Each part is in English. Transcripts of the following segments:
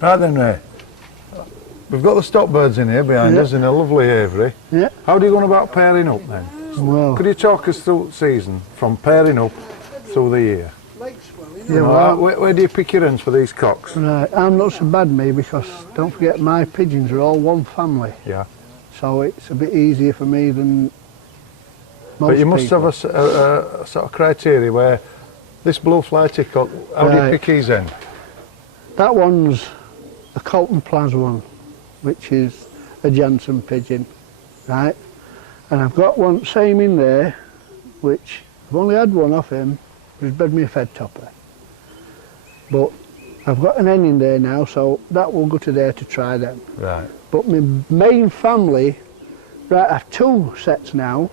Right then, Ray. We've got the stock birds in here behind us in a lovely aviary. Yeah. How do you go about pairing up then? Well, Could you talk us through the season, from pairing up through the year? yeah, well, Where do you pick your hens for these cocks? right, I'm not so bad, me, because don't forget my pigeons are all one family. Yeah. So it's a bit easier for me than most But you must people. have a sort of criteria where this blue flighty cock, how do you Right. pick his hen? That one's a Open PICAUVILLE, which is a Jansen pigeon, right? And I've got one same in there, which I've only had one off him, who's bred me a fed topper. But I've got an hen in there now, so that will go to there to try them. Right. But my main family, right, I have two sets now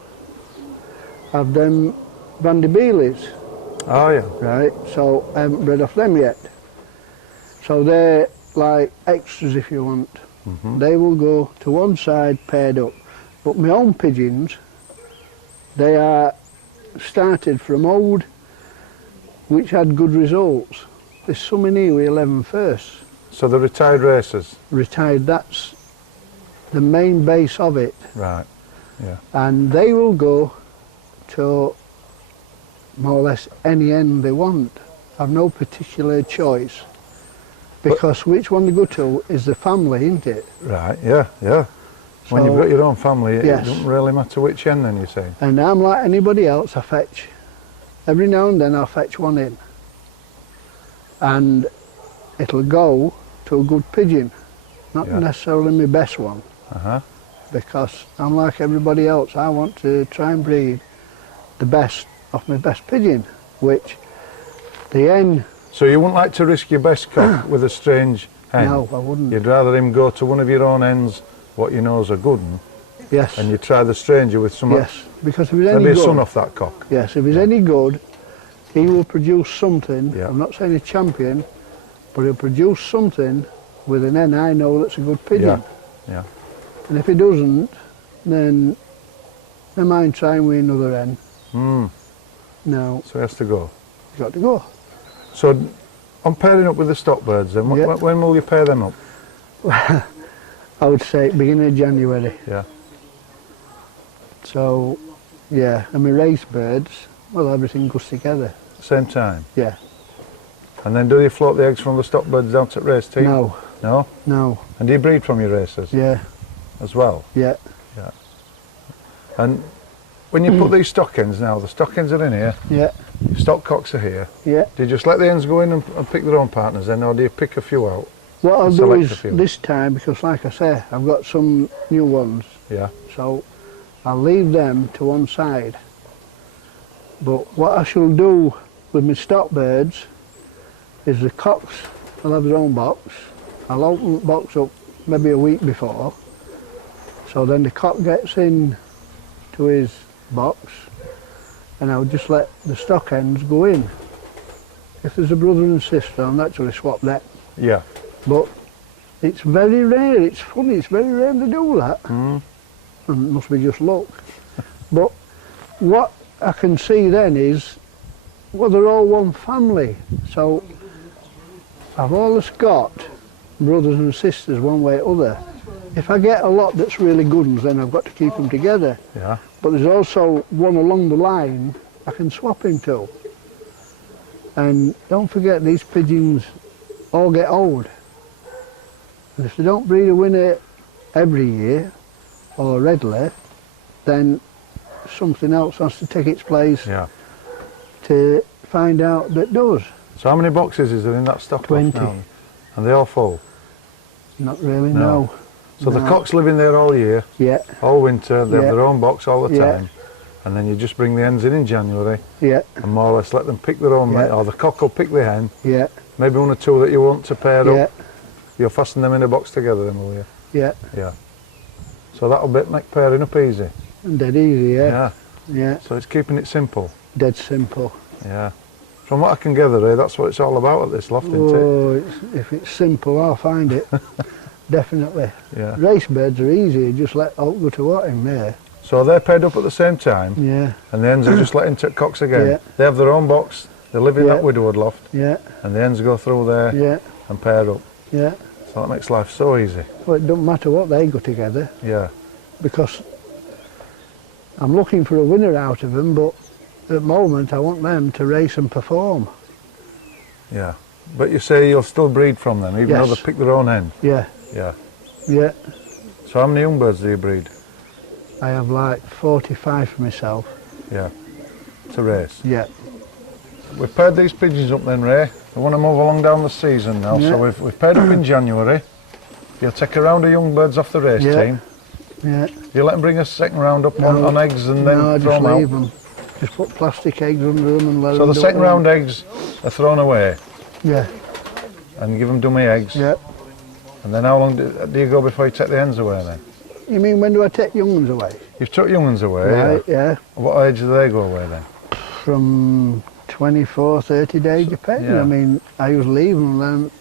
of them Vanderbilis, Oh yeah. right? So I haven't bred off them yet. So they're like extras if you want. They will go to one side paired up. But my own pigeons, they are started from old, which had good results. There's some in here with 11 firsts. So the retired racers? Retired, that's the main base of it. Right. Yeah. And they will go to more or less any end they want. I've no particular choice. Because which one to go to is the family, isn't it? Right, yeah, yeah. When So, you've got your own family, it yes. doesn't really matter which end then, you say? And I'm like anybody else, I fetch. Every now and then I'll fetch one in. And it'll go to a good pigeon. Not Yeah. necessarily my best one. Uh-huh. Because I'm like everybody else, I want to try and breed the best of my best pigeon, which the hen, So you wouldn't like to risk your best cock with a strange hen? no, I wouldn't. You'd rather him go to one of your own hens, what you know is a good one, Yes, and you try the stranger with some, yes, because if he's any maybe a son good, off that cock. yes, if he's any good, he will produce something. Yeah. I'm not saying a champion, but he'll produce something with an hen I know that's a good pigeon. Yeah. And if he doesn't, then never mind trying with another hen. Mm. No, So he has to go. he's got to go. So I'm pairing up with the stock birds then. Yeah. When will you pair them up? I would say beginning of January. Yeah. So, yeah, and my race birds, well, everything goes together. Same time. Yeah. And then do you float the eggs from the stock birds down to race team? No, No? no, And do you breed from your racers yeah, as well? yeah, And when you put these stock hens now, the stock hens are in here, yeah, stock cocks are here. yeah. Do you just let the hens go in and pick their own partners then, or do you pick a few out? What I'll do Select a is few. this time, because like I say, I've got some new ones, Yeah. so I'll leave them to one side. But what I shall do with my stock birds is the cocks will have their own box. I'll open the box up maybe a week before, so then the cock gets in to his box, and I'll just let the stock hens go in. If there's a brother and sister, I'll naturally swap them. Yeah. But it's very rare, it's funny, it's very rare to do that. Mm. And it must be just luck. But what I can see then is, well, they're all one family. So I've always got brothers and sisters one way or other. If I get a lot that's really good ones, then I've got to keep them together. Yeah. But there's also one along the line I can swap him to. And don't forget, these pigeons all get old. And if they don't breed a winner every year, or readily, then something else has to take its place Yeah. to find out that does. So how many boxes is there in that stock? 20. Now? And they all full? Not really, No. no. So the No. cocks live in there all year, Yeah, all winter, they Yeah. have their own box all the Yeah. time, and then you just bring the hens in January yeah, and more or less let them pick their own mate, Yeah. or the cock will pick the hen, yeah, maybe one or two that you want to pair yeah, up, you'll fasten them in a box together then, will you? yeah. Yeah. So that'll make pairing up easy. Dead easy, yeah, yeah. So it's keeping it simple. Dead simple. Yeah. From what I can gather, that's what it's all about at this loft, isn't it? Oh, if it's simple, I'll find it. Definitely. Yeah. Race beds are easy, just let out go to what in there. So they're paired up at the same time, Yeah, and the hens are just letting take cocks again. Yeah. They have their own box, they live in Yeah. that widowwood loft, yeah, and the hens go through there yeah, and pair up. yeah. So that makes life so easy. Well, it doesn't matter what they go together, Yeah. because I'm looking for a winner out of them, but at the moment I want them to race and perform. Yeah. But you say you'll still breed from them, even though Yes. they pick their own hen? Yeah, Yeah. yeah. So how many young birds do you breed? I have like 45 for myself. Yeah. To race? Yeah. We've paired these pigeons up then, Ray. We want to move along down the season now, Yeah. so we've paired up in January. You'll take a round of young birds off the race Yeah. team. Yeah. You let them bring a second round up No. on eggs and then No, I throw just them leave out. them. Just put plastic eggs under them and let So them the do second what they round eggs are thrown away want. Yeah, and you give them dummy eggs. yeah. And then how long do you go before you take the hens away then? You mean when do I take young ones away? You've took young ones away, Right, yeah. yeah. What age do they go away then? From 24, 30 days, depending. Yeah. I mean, I usually leave them and let them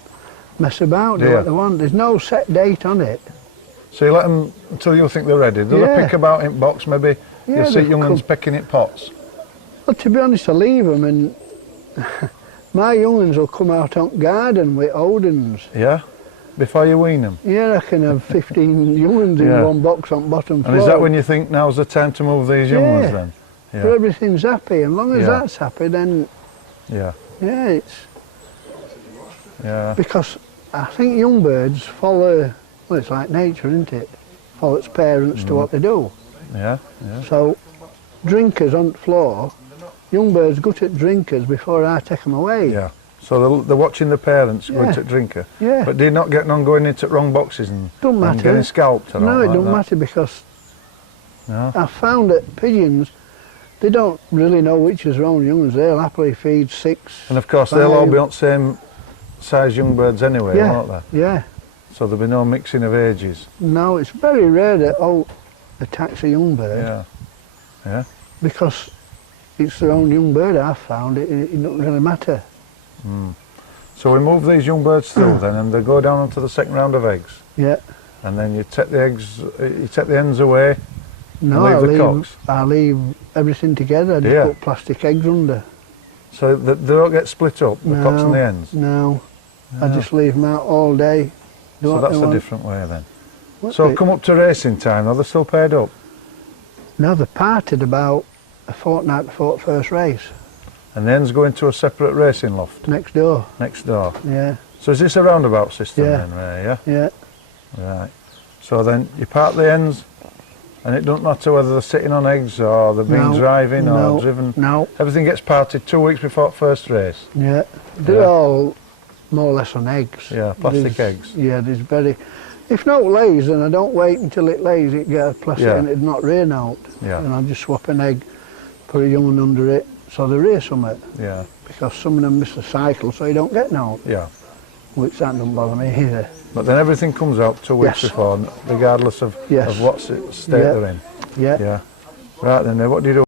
mess about, Do do you? what they want. There's no set date on it. So you let them until you think they're ready. Do Yeah. they pick about in box maybe? Yeah, You'll see they young ones come- pecking at pots. Well, to be honest, I leave them and my young ones will come out on garden with old ones. Yeah? Before you wean them. Yeah, I can have 15 young ones in Yeah. one box on bottom floor. And is that when you think now's the time to move these young ones Yeah. then? But everything's happy, and long as Yeah. that's happy, then Yeah. yeah, it's Yeah. because I think young birds follow. Well, it's like nature, isn't it? Follow its parents to what they do. Yeah. Yeah. So, drinkers on the floor, young birds go to drinkers before I take them away. Yeah. So they're watching the parents going Yeah. to drinker. Yeah. But do you not get on going into wrong boxes and, Don't and matter. getting scalped or No, all it like don't that? matter because No? I found that pigeons, they don't really know which is their own young ones. They'll happily feed 6. And of course they'll all 5. be on the same size young birds anyway, Yeah. won't they? Yeah. So there'll be no mixing of ages. No, it's very rare that attacks a young bird. Yeah. Yeah. Because it's their own young bird. I've found it doesn't really matter. So we move these young birds through then and they go down onto the second round of eggs. Yeah. And then you take the eggs, you take the hens away. No, leave the cocks? I leave everything together. I just Yeah. put plastic eggs under. So that they don't get split up, the cocks and the hens. No, I Yeah. just leave them out all day. Do So what that's they a want. different way then. What So they- come up to racing time, are they still paired up? No, they parted about a fortnight before the first race, And the hens go into a separate racing loft next door. next door. Yeah, So is this a roundabout system Yeah. then, Ray, yeah? yeah. Right. So then you part the hens and it doesn't matter whether they're sitting on eggs or they're being No, driving no, or driven. No, Everything gets parted 2 weeks before the first race. yeah. They're Yeah. all more or less on eggs. Yeah, plastic There's- eggs. Yeah, there's very... If not lays, then I don't wait until it lays, it gets plastic Yeah. and it's not rain out. Yeah. And I just swap an egg, put a young one under it, so they race on it. Yeah, Because some of them miss the cycle, so you don't get no, yeah. which that doesn't bother me either. But then everything comes out 2 weeks Yes. before, regardless of Yes. what state Yeah. they're in. Yeah. Yeah. Right then, what do you do?